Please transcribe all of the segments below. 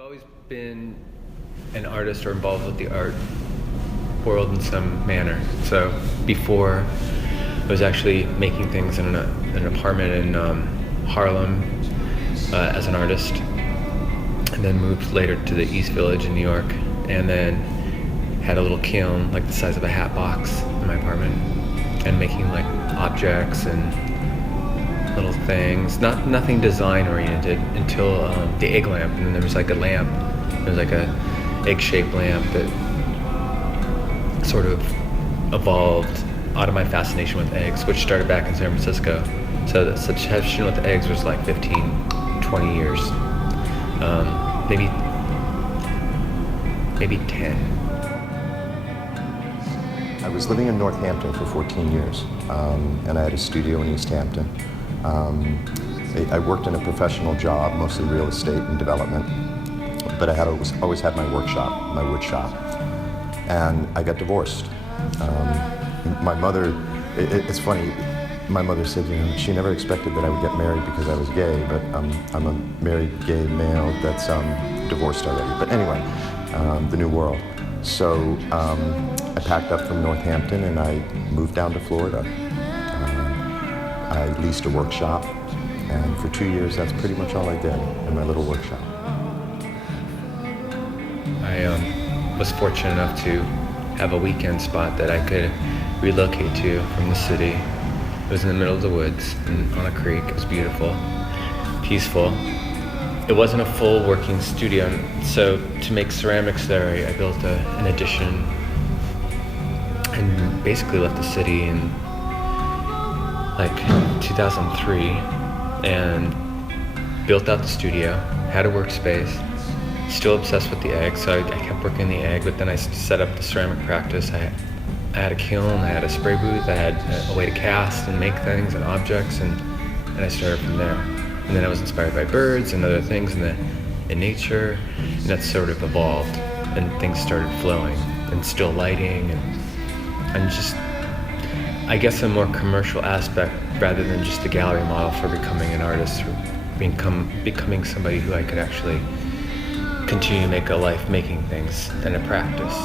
I've always been an artist or involved with the art world in some manner. So before, I was actually making things in an apartment in Harlem as an artist, and then moved later to the East Village in New York, and then had a little kiln like the size of a hat box in my apartment, and making like objects and little things, nothing design oriented until the egg lamp. And then there was like a lamp, there was like a egg-shaped lamp that sort of evolved out of my fascination with eggs, which started back in San Francisco. So the obsession with eggs was like 15, 20 years, maybe 10. I was living in Northampton for 14 years, and I had a studio in East Hampton. I worked in a professional job, mostly real estate and development, but I had always had my workshop, my wood shop, and I got divorced. My mother, it's funny, my mother said, she never expected that I would get married because I was gay, but I'm a married gay male that's divorced already. But anyway, the new world. So I packed up from Northampton and I moved down to Florida. I leased a workshop, and for 2 years, that's pretty much all I did in my little workshop. I was fortunate enough to have a weekend spot that I could relocate to from the city. It was in the middle of the woods and on a creek. It was beautiful, peaceful. It wasn't a full working studio, so to make ceramics there, I built an addition and basically left the city in like 2003 and built out the studio, had a workspace, still obsessed with the egg, so I kept working the egg, but then I set up the ceramic practice. I had a kiln, I had a spray booth, I had a way to cast and make things and objects, and I started from there. And then I was inspired by birds and other things in nature, and that sort of evolved, and things started flowing, and still lighting, and just, I guess, a more commercial aspect rather than just a gallery model for becoming an artist or becoming somebody who I could actually continue to make a life making things and a practice.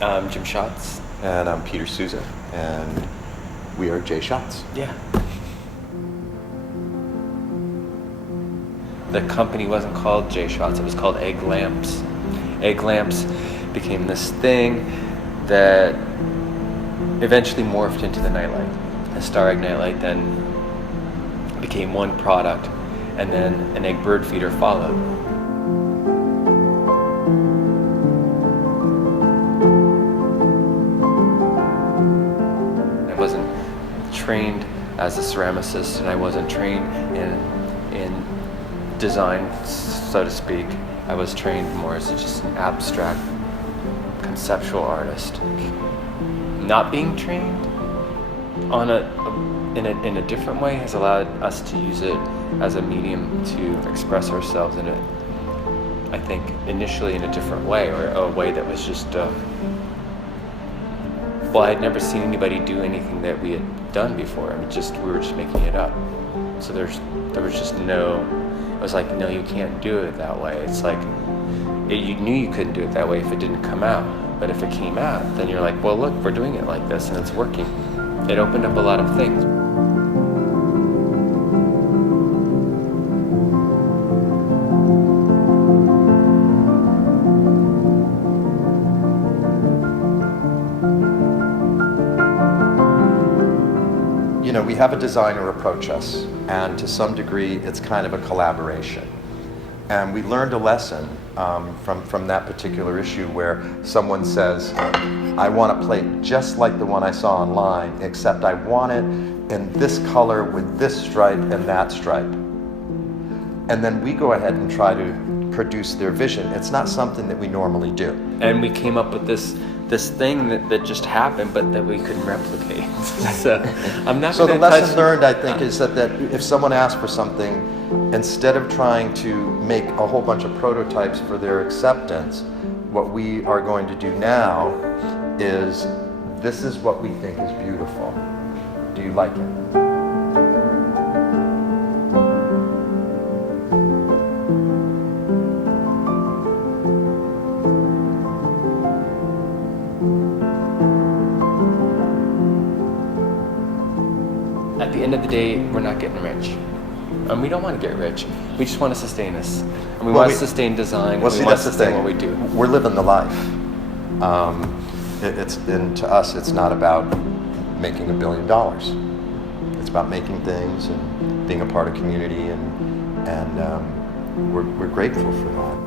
I'm Jim Schatz. And I'm Peter Souza, and we are J. Schatz. Yeah. The company wasn't called J. Schatz, it was called Egg Lamps. Egg Lamps became this thing that eventually morphed into the nightlight. The Star Egg Nightlight then became one product, and then an egg bird feeder followed. I wasn't trained as a ceramicist, and I wasn't trained in design, so to speak. I was trained more as just an abstract conceptual artist. Not being trained in a different way has allowed us to use it as a medium to express ourselves in it, I think, initially in a different way, or a way that was just well, I had never seen anybody do anything that we had done before. I mean, we were just making it up. So there was just no, it was like, no, you can't do it that way. It's like, you knew you couldn't do it that way if it didn't come out. But if it came out, then you're like, well, look, we're doing it like this and it's working. It opened up a lot of things. We have a designer approach us, and to some degree it's kind of a collaboration. And we learned a lesson from that particular issue where someone says, I want a plate just like the one I saw online, except I want it in this color with this stripe and that stripe. And then we go ahead and try to produce their vision. It's not something that we normally do. And we came up with this thing that just happened, but that we couldn't replicate. So I'm not. So the lesson learned, I think, is that if someone asks for something, instead of trying to make a whole bunch of prototypes for their acceptance, what we are going to do now is, this is what we think is beautiful. Do you like it? At the end of the day, we're not getting rich. We don't want to get rich. We just want to sustain us. And we want to sustain design. Well, and we see, want that's to the sustain thing. what we do. We're living the life. And to us, it's not about making $1 billion. It's about making things and being a part of community, and we're grateful for that.